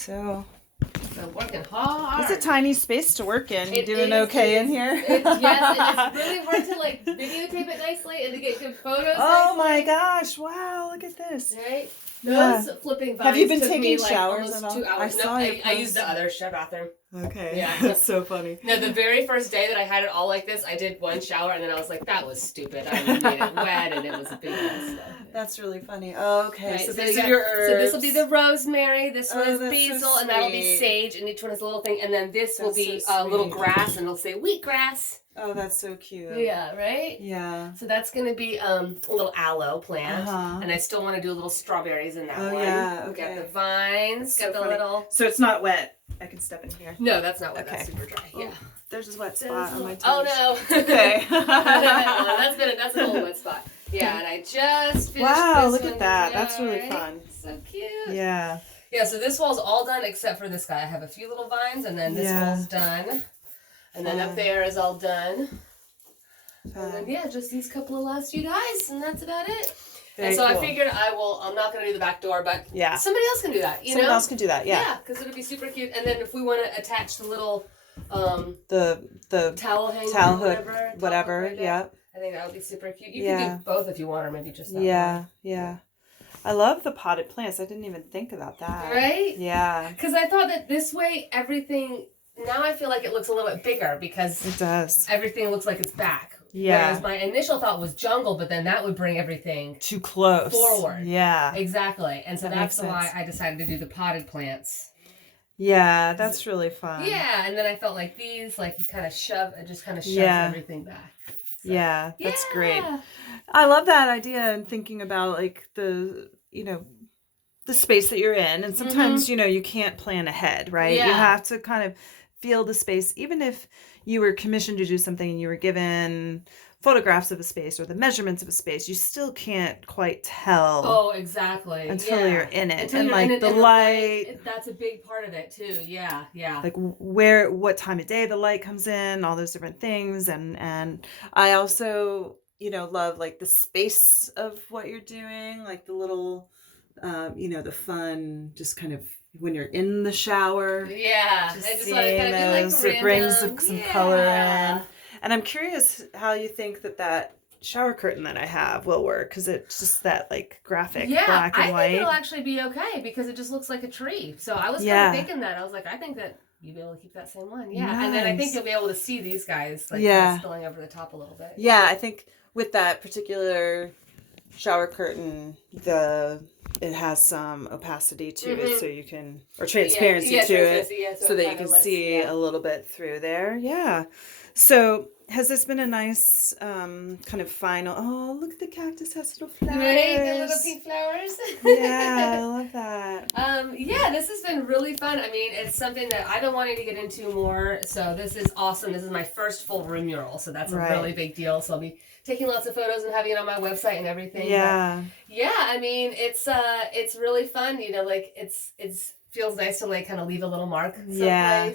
So working hard. it's a tiny space to work in. You doing is, okay in here? Yes, and it's really hard to like videotape it nicely and to get good photos. Oh nicely. my gosh! Wow, look at this. Right? Those flipping vines. Have you been took taking me, like, showers almost at all? 2 hours. I saw you I used the other bathroom. Okay. Yeah. That's so funny. No, the very first day that I had it all like this, I did one shower and then I was like, that was stupid. I made it wet and it was a big mess. That's really funny. Oh, okay. Right, So these are your herbs. So this will be the rosemary, this one is that's basil, so and that'll be sweet. sage, and each one has a little thing. And then this will be so a little sweet. grass, and it'll say wheatgrass. Oh, that's so cute. Yeah, right? Yeah. So that's going to be a little aloe plant. Uh-huh. And I still want to do little strawberries in that one. Oh, yeah. Okay. Got the vines, got the funny. little... So it's not wet. I can step in here. No, that's not wet. Okay. That's super dry. Yeah. Oh, there's a wet spot on my toes. Oh, no. Okay. That's an old wet spot. Yeah, and I just finished Wow, this look one. at that. Yeah, That's really right? fun. So cute. Yeah. Yeah, so this wall's all done except for this guy. I have a few little vines, and then this wall's done. And then up there is all done. And then, yeah, just these couple of last few guys, and that's about it. Very so cool. I figured I'm not going to do the back door, but Yeah. somebody else can do that, you Someone know? else can do that, yeah. Yeah, because it'll be super cute. And then if we want to attach the little The towel hanger, towel hook, whatever, right there, yeah. I think that would be super cute. You Yeah. can do both if you want, or maybe just that Yeah, one. yeah. I love the potted plants. I didn't even think about that. Right? Yeah. Because I thought that this way, everything, now I feel like it looks a little bit bigger because It does. everything looks like it's back. Yeah. Whereas my initial thought was jungle, but then that would bring everything Too close. forward. Yeah. Exactly. And so That that's makes why sense. I decided to do the potted plants. Yeah, that's really fun. Yeah, and then I felt like these, like you kind of shove, it just kind of shoves Yeah. everything back. So, Yeah, that's great. yeah. I love that idea and thinking about like the space that you're in. And sometimes, you can't plan ahead, right? You Yeah. have to kind of feel the space. Even if you were commissioned to do something and you were given photographs of a space or the measurements of a space, you still can't quite tell Oh, exactly. until you're in it. Until And you're like in it, the and light, that's a big part of it too. Yeah, yeah. like what time of day the light comes in, all those different things. And I also, love like the space of what you're doing, like the little, the fun, just kind of when you're in the shower. Yeah. Just I just seeing want to kind of be those, like it brings random. some color in. And I'm curious how you think that shower curtain that I have will work, because it's just that like graphic black and I white. think it'll actually be okay because it just looks like a tree. So I was kind of thinking that. I was like, I think that you'll be able to keep that same one. Yeah. Nice. And then I think you'll be able to see these guys like spilling over the top a little bit. Yeah, I think with that particular shower curtain, it has some opacity to it, so you can, or transparency to it, so that you can see a little bit through there. Yeah. So has this been a nice kind of final? Oh, look at the cactus has little flowers. Right, the little pink flowers. Yeah, I love that. Yeah, this has been really fun. I mean, it's something that I've been wanting to get into more. So this is awesome. This is my first full room mural, so that's a really big deal. So I'll be taking lots of photos and having it on my website and everything. Yeah. But yeah, I mean, it's really fun. Like it's feels nice to like kind of leave a little mark someplace. Yeah.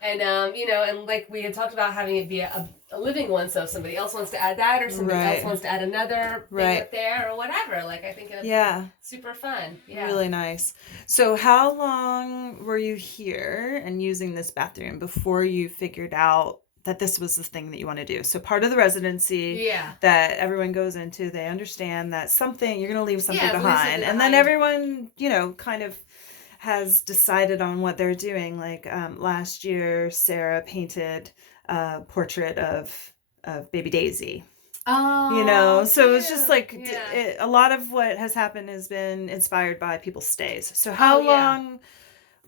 And and like we had talked about having it be a living one, so if somebody else wants to add that, or somebody else wants to add another thing up there, or whatever. Like I think it'll be super fun. Yeah. Really nice. So how long were you here and using this bathroom before you figured out that this was the thing that you want to do? So part of the residency that everyone goes into, they understand that you're going to leave something behind. And then everyone, kind of has decided on what they're doing. Like last year, Sarah painted a portrait of baby Daisy. Oh, so it's just like a lot of what has happened has been inspired by people's stays. So how long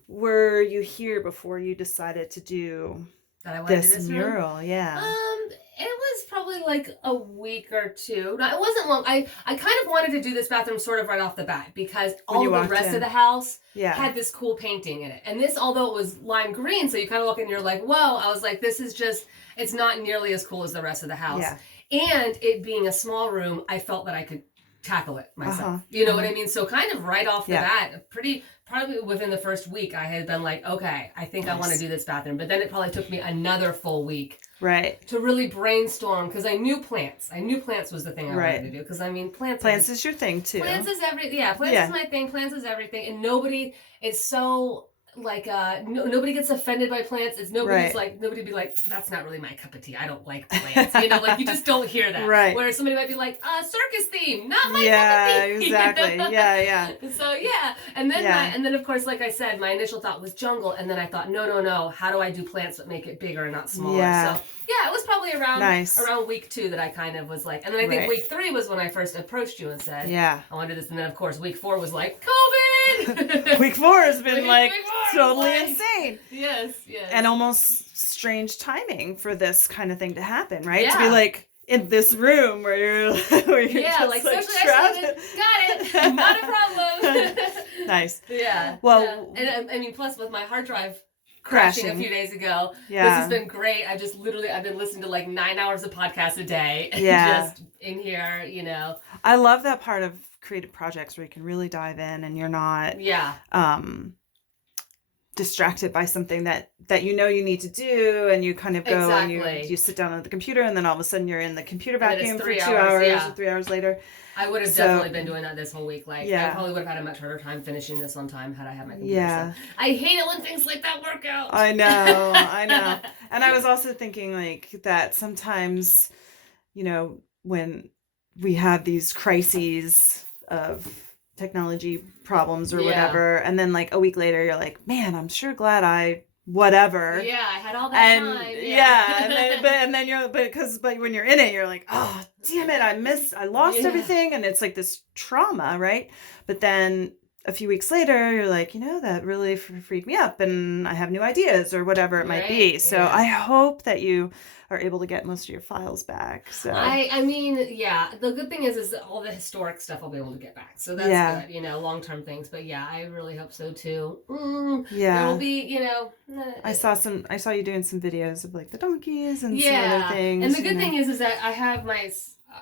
were you here before you decided to do this mural? Yeah. It was probably like a week or two. No, it wasn't long. I kind of wanted to do this bathroom sort of right off the bat because all the rest of the house had this cool painting in it. And this, although it was lime green, so you kind of look and you're like, whoa, I was like, this is just, it's not nearly as cool as the rest of the house. Yeah. And it being a small room, I felt that I could tackle it myself. You know what I mean? So kind of right off the bat, probably within the first week, I had been like, okay, I think I want to do this bathroom. But then it probably took me another full week to really brainstorm, because I knew plants. I knew plants was the thing I wanted to do, because I mean, plants is your thing too. Plants is everything. Yeah, plants is my thing. Plants is everything. And nobody is so nobody gets offended by plants. It's nobody's nobody be like, that's not really my cup of tea. I don't like plants. You just don't hear that. Right. Whereas somebody might be like, circus theme, not my cup of tea. Exactly. Yeah. So and then and then of course, like I said, my initial thought was jungle, and then I thought, no, how do I do plants that make it bigger and not smaller? Yeah. So it was probably around week 2 that I kind of was like, and then I think week 3 was when I first approached you and said, I want to do this, and then of course week 4 was like COVID. Week 4 has been totally insane. Yes. And almost strange timing for this kind of thing to happen, right? Yeah. To be like in this room where you're just socially isolated. Got it. Not a problem. Nice. Yeah. Well, and I mean, plus with my hard drive crashing a few days ago, this has been great. I've been listening to like 9 hours of podcasts a day. Just in here, I love that part of creative projects where you can really dive in and you're not distracted by something that you need to do, and you kind of go and you sit down at the computer, and then all of a sudden you're in the computer vacuum for 2 hours or 3 hours later. I would have definitely been doing that this whole week. I probably would have had a much harder time finishing this on time had I had my computer. So I hate it when things like that work out. I know. And I was also thinking that sometimes, when we have these crises of technology problems or whatever, and then a week later you're like, man, I'm sure glad I whatever. I had all that time. But when you're in it, you're like, oh damn it, I lost everything, and it's like this trauma, right? But then a few weeks later, you're like, that really freaked me up, and I have new ideas or whatever it might be. So I hope that you are able to get most of your files back. So I mean, the good thing is all the historic stuff I'll be able to get back. So that's good, long-term things. But I really hope so too. There will be, I saw you doing some videos of the donkeys and some other things. And the good thing is that I have my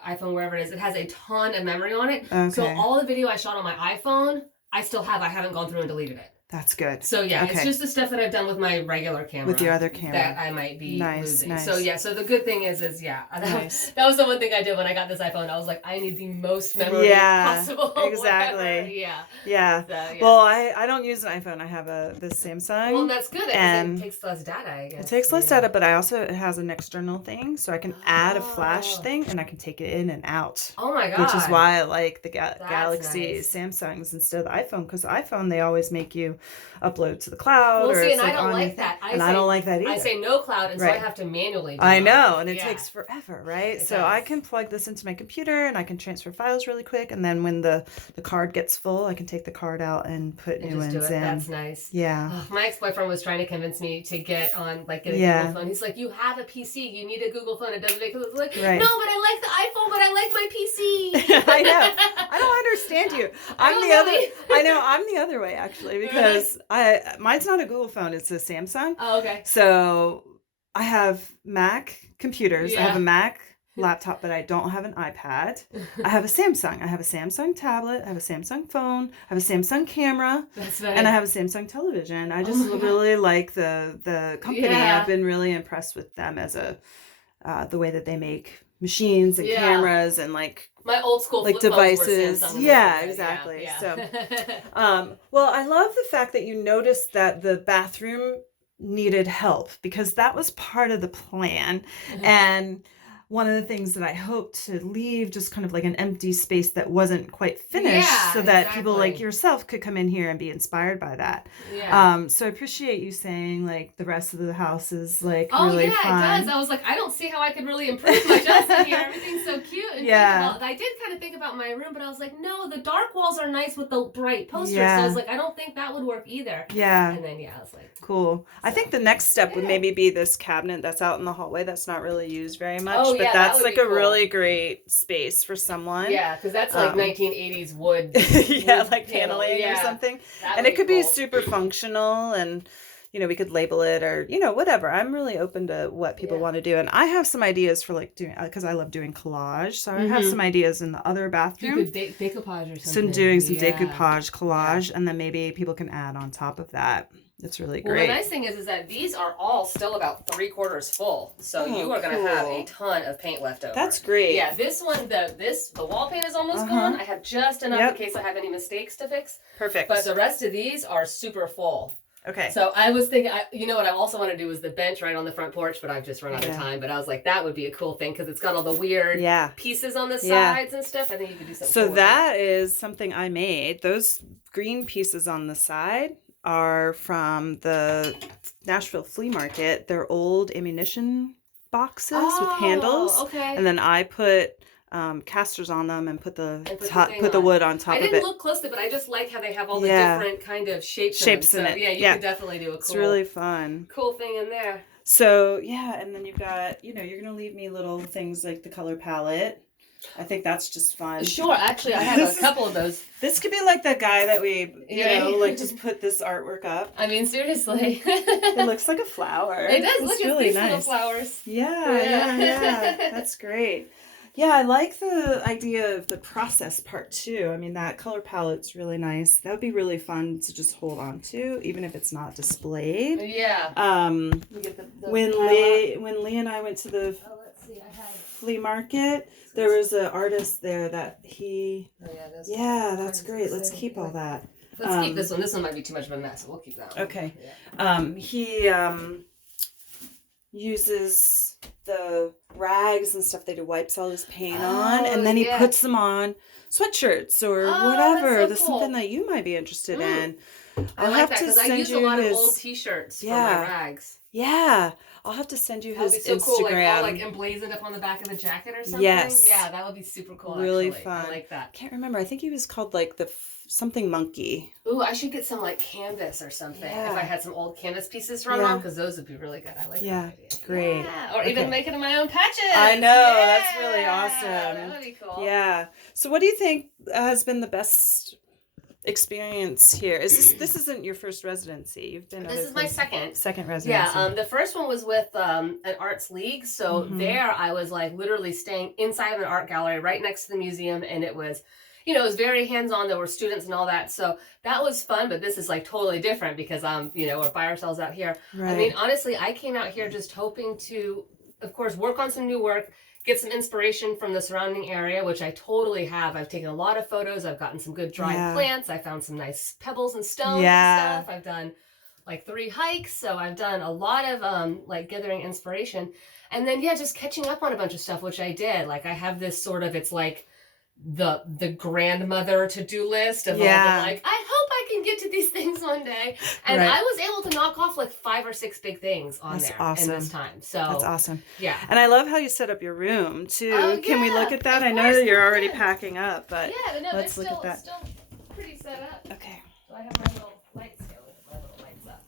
iPhone, wherever it is, it has a ton of memory on it. Okay. So all the video I shot on my iPhone, I still have. I haven't gone through and deleted it. That's good. So it's just the stuff that I've done with my regular camera. With your other camera. That I might be losing. Nice. So the good thing is nice. That was the one thing I did when I got this iPhone. I was like, I need the most memory possible. Exactly. Yeah. Well, I don't use an iPhone. I have this Samsung. Well, that's good. And it takes less data, I guess. It takes less data, but it has an external thing, so I can add a flash thing, and I can take it in and out. Oh my god. Which is why I like the Galaxy Samsungs instead of the iPhone, because the iPhone, they always make you upload to the cloud. And I don't like that. I don't like that either. I say no cloud, and so I have to manually do I know, and it takes forever, right? It so does. I can plug this into my computer, and I can transfer files really quick, and then when the card gets full, I can take the card out and put new ones in. That's nice. Yeah. My ex-boyfriend was trying to convince me to get on, get a Google phone. He's like, you have a PC, you need a Google phone. It doesn't make sense. No, but I like the iPhone, but I like my PC. I know. I don't understand you. I'm the other way, actually, because mine's not a Google phone, it's a Samsung. Oh, okay. So I have Mac computers. I have a Mac laptop, but I don't have an iPad. I have a Samsung. I have a Samsung tablet. I have a Samsung phone. I have a Samsung camera. That's right. And I have a Samsung television. I just really like the company. I've been really impressed with them as the way that they make machines and cameras and my old school flip devices. Phones were Samsung. Yeah, exactly. Yeah. So, well, I love the fact that you noticed that the bathroom needed help, because that was part of the plan. And one of the things that I hoped to leave just kind of an empty space that wasn't quite finished, so that people like yourself could come in here and be inspired by that. So I appreciate you saying the rest of the house is really fun. It does. I was like, I don't see how I could really improve my just in here. Everything's so cute and beautiful. I did kind of think about my room, but I was like, no, the dark walls are nice with the bright posters. So I was like, I don't think that would work either. Yeah. And then I was like, cool. So, I think the next step would maybe be this cabinet that's out in the hallway that's not really used very much. But that's a cool. really great space for someone. Yeah, because that's 1980s wood. Paneling or something. And it could be super functional, and we could label it or whatever. I'm really open to what people want to do, and I have some ideas for doing, because I love doing collage. So I have some ideas in the other bathroom. You could decoupage or something. So doing some decoupage collage, and then maybe people can add on top of that. It's really great. Well, the nice thing is that these are all still about 3/4 full. So you are going to have a ton of paint left over. That's great. Yeah, this one, the wall paint is almost gone. I have just enough in case I have any mistakes to fix. Perfect. But the rest of these are super full. Okay. So I was thinking, you know what I also want to do is the bench right on the front porch, but I've just run out of time. But I was like, that would be a cool thing because it's got all the weird pieces on the sides and stuff. I think you could do something cool with that. So that is something I made. Those green pieces on the side are from the Nashville flea market. They're old ammunition boxes with handles. Okay. And then I put casters on them and put the wood on top of it. I didn't look closely, but I just like how they have all the different kind of shapes in it. Yeah, you could definitely do a It's really fun. Cool thing in there. So, and then you've got, you're going to leave me little things like the color palette. I think that's just fun. Sure. Actually, I have a couple of those. This could be like the guy that we, just put this artwork up. I mean, seriously. It looks like a flower. It does. Look at these nice little flowers. Yeah. That's great. Yeah, I like the idea of the process part too. I mean, that color palette's really nice. That would be really fun to just hold on to, even if it's not displayed. Yeah. When Lee and I went to the flea market, there was an artist there that he. That's great. Let's keep all that. Let's keep this one. This one might be too much of a mess. So we'll keep that one. Okay. Yeah. He uses the rags and stuff that he wipes all his paint on, and then he puts them on sweatshirts or whatever. That's something that you might be interested in. I'll have to send you I use a lot of old t-shirts for my rags. Yeah. I'll have to send you his so Instagram. Cool, like emblazoned up on the back of the jacket or something. Yes. Yeah, that would be super cool. Really fun. I like that. Can't remember. I think he was called like the something monkey. Ooh, I should get some like canvas or something. If I had some old canvas pieces from them, because those would be really good. I like that idea. Great. Yeah. Or even making my own patches. I know. That's really awesome. That would be cool. Yeah. So what do you think has been the best experience here? This isn't your first residency? You've been. This is my second residency. Yeah. The first one was with an arts league. So there I was like literally staying inside of an art gallery right next to the museum, and it was. It was very hands-on. There were students and all that. So that was fun, but this is like totally different because we're by ourselves out here. Right. I mean, honestly, I came out here just hoping to, of course, work on some new work, get some inspiration from the surrounding area, which I totally have. I've taken a lot of photos. I've gotten some good dried plants. I found some nice pebbles and stones and stuff. I've done like 3 hikes. So I've done a lot of like gathering inspiration. And then, just catching up on a bunch of stuff, which I did. Like I have this sort of, it's like, the grandmother to-do list of all the like, I hope I can get to these things one day. And I was able to knock off like 5 or 6 big things on in this time. So that's awesome. Yeah. And I love how you set up your room too. Can we look at that? I know you're already packing up, but let's look at that. It's still pretty set up. Okay. So I have my little lights here. My little lights up.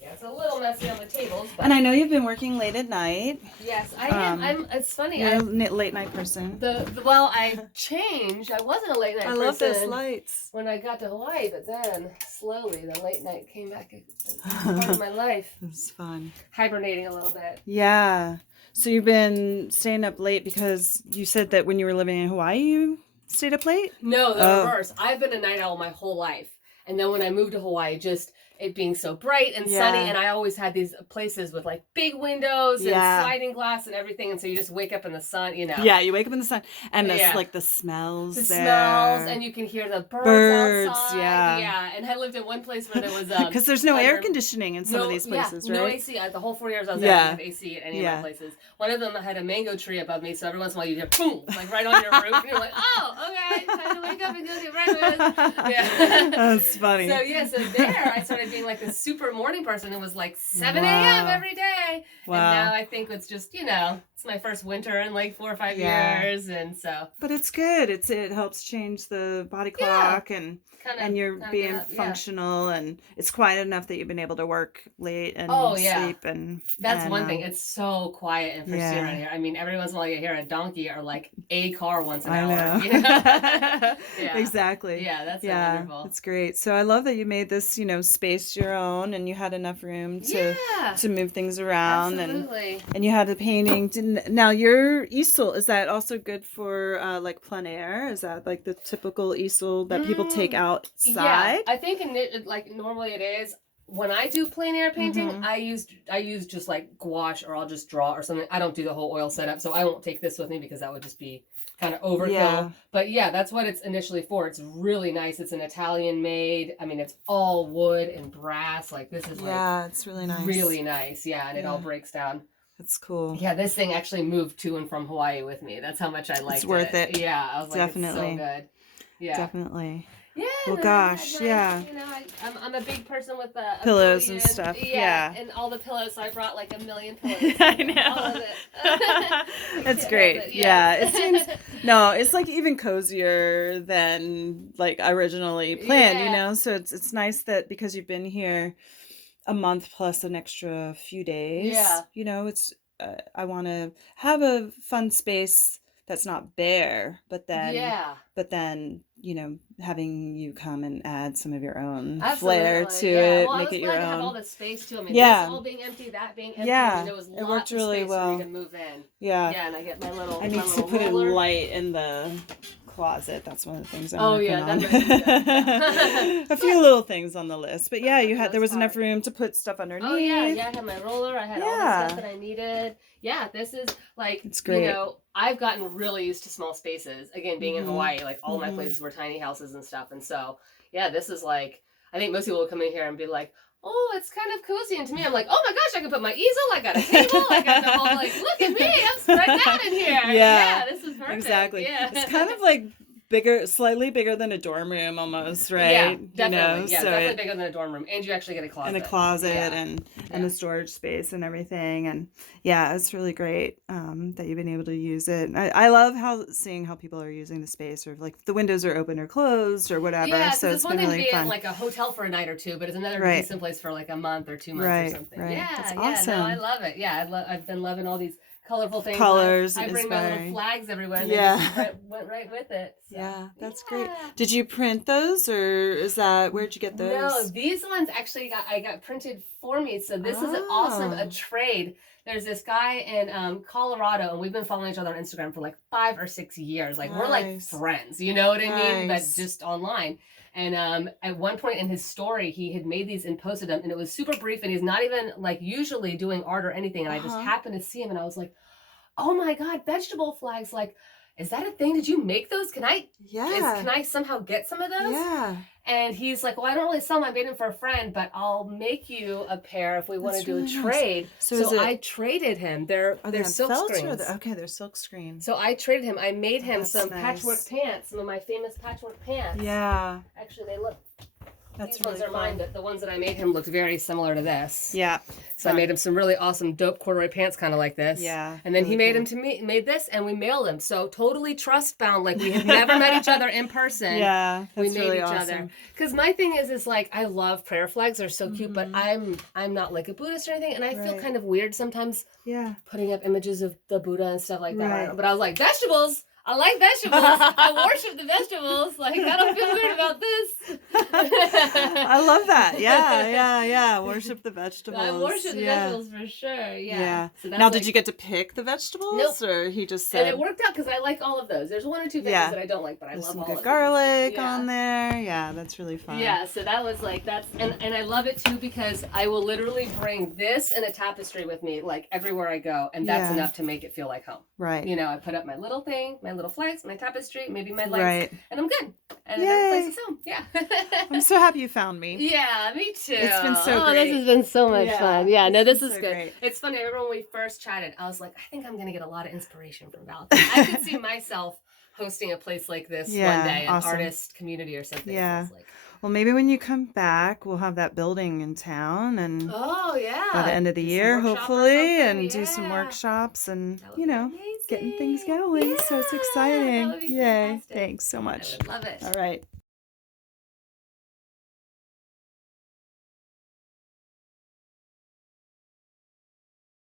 Yeah, it's a little messy on the tables. But and I know you've been working late at night. Yes, I am. It's funny. You're a late night person. I changed. I wasn't a late night person. I love those lights. When I got to Hawaii, but then slowly the late night came back as part of my life. It's fun. Hibernating a little bit. Yeah. So you've been staying up late because you said that when you were living in Hawaii, you stayed up late? No, the reverse. I've been a night owl my whole life. And then when I moved to Hawaii, just it being so bright and sunny, and I always had these places with like big windows and sliding glass and everything, and so you just wake up in the sun, Yeah, you wake up in the sun, and like the smells. The smells, and you can hear the birds outside. Yeah. And I lived in one place where there was because there's no air conditioning in some of these places, right? No AC. The whole 4 years I was there, I didn't have AC at any of my places. One of them had a mango tree above me, so every once in a while you hear boom, like right on your roof, and you're like, oh, okay, time to wake up and go get breakfast. That's funny. So there I started being like this super morning person. It was like 7 a.m. every day. Wow. And now I think it's just, it's my first winter in like 4 or 5 years. And so. But it's good. It helps change the body clock and you're being functional and it's quiet enough that you've been able to work late and sleep. And that's one thing. It's so quiet and pristine around here. I mean, every once in a while you hear a donkey or like a car once an hour. Exactly. Yeah, that's wonderful. It's great. So I love that you made this, space your own and you had enough room to move things around. Absolutely. And you had a painting. Now your easel, is that also good for like plein air? Is that like the typical easel that people take outside? Yeah, I think normally it is. When I do plein air painting, I use just like gouache or I'll just draw or something. I don't do the whole oil setup, so I won't take this with me because that would just be kind of overkill. Yeah. But yeah, that's what it's initially for. It's really nice. It's an Italian made. I mean, it's all wood and brass. Like this is it's really nice. Really nice. Yeah, and it all breaks down. That's cool. Yeah, this thing actually moved to and from Hawaii with me. That's how much I liked it. It's worth it. Yeah, I was like, definitely. It's so good. Yeah. Definitely. Yeah. Well, gosh, yeah. You know, I'm a big person with pillows and stuff. Yeah. And all the pillows. So I brought like 1 million pillows. I know. All of it. It's great. Yeah. It seems it's like even cozier than like originally planned. You know, so it's nice that because you've been here a month plus an extra few days. Yeah. You know, it's I want to have a fun space that's not bare, but then you know, having you come and add some of your own flair to it, well, make it your own. I have all the space too. I mean, this all being empty, that being empty. Yeah, there was it worked really well. For me to move in. Yeah, yeah, and I get my little. I need to put a light in the closet. That's one of the things I'm working on. A few little things on the list, but yeah, there was enough room to put stuff underneath. Oh yeah, I had my roller. I had all the stuff that I needed. Yeah, this is like, it's great. You know, I've gotten really used to small spaces. Again, being in Hawaii, like all my places were tiny houses and stuff, and so yeah, this is like, I think most people will come in here and be like, oh, it's kind of cozy. And to me, I'm like, oh my gosh, I can put my easel. I got a table. I got the whole, like, look at me. I'm spread out in here. Yeah, this is perfect. Exactly. Yeah. It's kind of like slightly bigger than a dorm room almost, right? Yeah, definitely. Definitely bigger than a dorm room. And you actually get a closet. And a closet and the storage space and everything. And yeah, it's really great that you've been able to use it. I love seeing how people are using the space, or like the windows are open or closed or whatever. Yeah, so it's been really fun. One thing to be in like a hotel for a night or two, but it's another decent place for like a month or 2 months or something. Right. Yeah, that's awesome. No, I love it. Yeah, I've been loving all these colorful things. Colors. I bring my little flags everywhere, and they just went right with it. So. Yeah, that's great. Did you print those, or where'd you get those? No, these ones actually I got printed for me. So this is a trade. There's this guy in Colorado, and we've been following each other on Instagram for like 5 or 6 years. Like we're like friends, you know what I mean? But just online. And at one point in his story, he had made these and posted them, and it was super brief, and he's not even like usually doing art or anything. And I just happened to see him, and I was like, oh my God, vegetable flags. Like, is that a thing? Did you make those? Can I somehow get some of those? Yeah. And he's like, well, I don't really sell them. I made them for a friend, but I'll make you a pair if we want to do a trade. So I traded him. They're silk screens. Okay, they're silk screens. So I traded him. I made him some patchwork pants, some of my famous patchwork pants. Yeah. Actually, they look... These really ones are mine, but the ones that I made him looked very similar to this. Yeah. So I made him some really awesome dope corduroy pants kind of like this. Yeah. And then he made them to me, made this, and we mailed them. So totally trust bound, like we had never met each other in person. Yeah. We made each other. Because my thing is like, I love prayer flags. They're so cute, but I'm not like a Buddhist or anything, and I feel kind of weird sometimes putting up images of the Buddha and stuff like that. Right. But I was like, vegetables! I like vegetables. I worship the vegetables. Like, I don't feel weird about this. I love that. Yeah. Worship the vegetables. I worship the vegetables for sure. Yeah. So now, did you get to pick the vegetables? Nope. Or he just said... And it worked out because I like all of those. There's 1 or 2 things that I don't like, but I love all of them. Some good garlic on there. Yeah, that's really fun. Yeah, so that was like, and I love it too because I will literally bring this and a tapestry with me like everywhere I go, and that's enough to make it feel like home. Right. You know, I put up my little thing, my little flags, my tapestry, maybe my lights, and I'm good. And every place is home. Yeah. I'm so happy you found me. Yeah, me too. It's been so great. This has been so much fun. Yeah, no, this is good. Great. It's funny. I remember when we first chatted, I was like, I think I'm going to get a lot of inspiration from Valentine's. I could see myself hosting a place like this one day, an artist community or something. Yeah. So well, maybe when you come back, we'll have that building in town, and by the end of the year, hopefully, and do some workshops, and getting things going. So it's exciting. Yay! Fantastic. Thanks so much. I would love it. All right.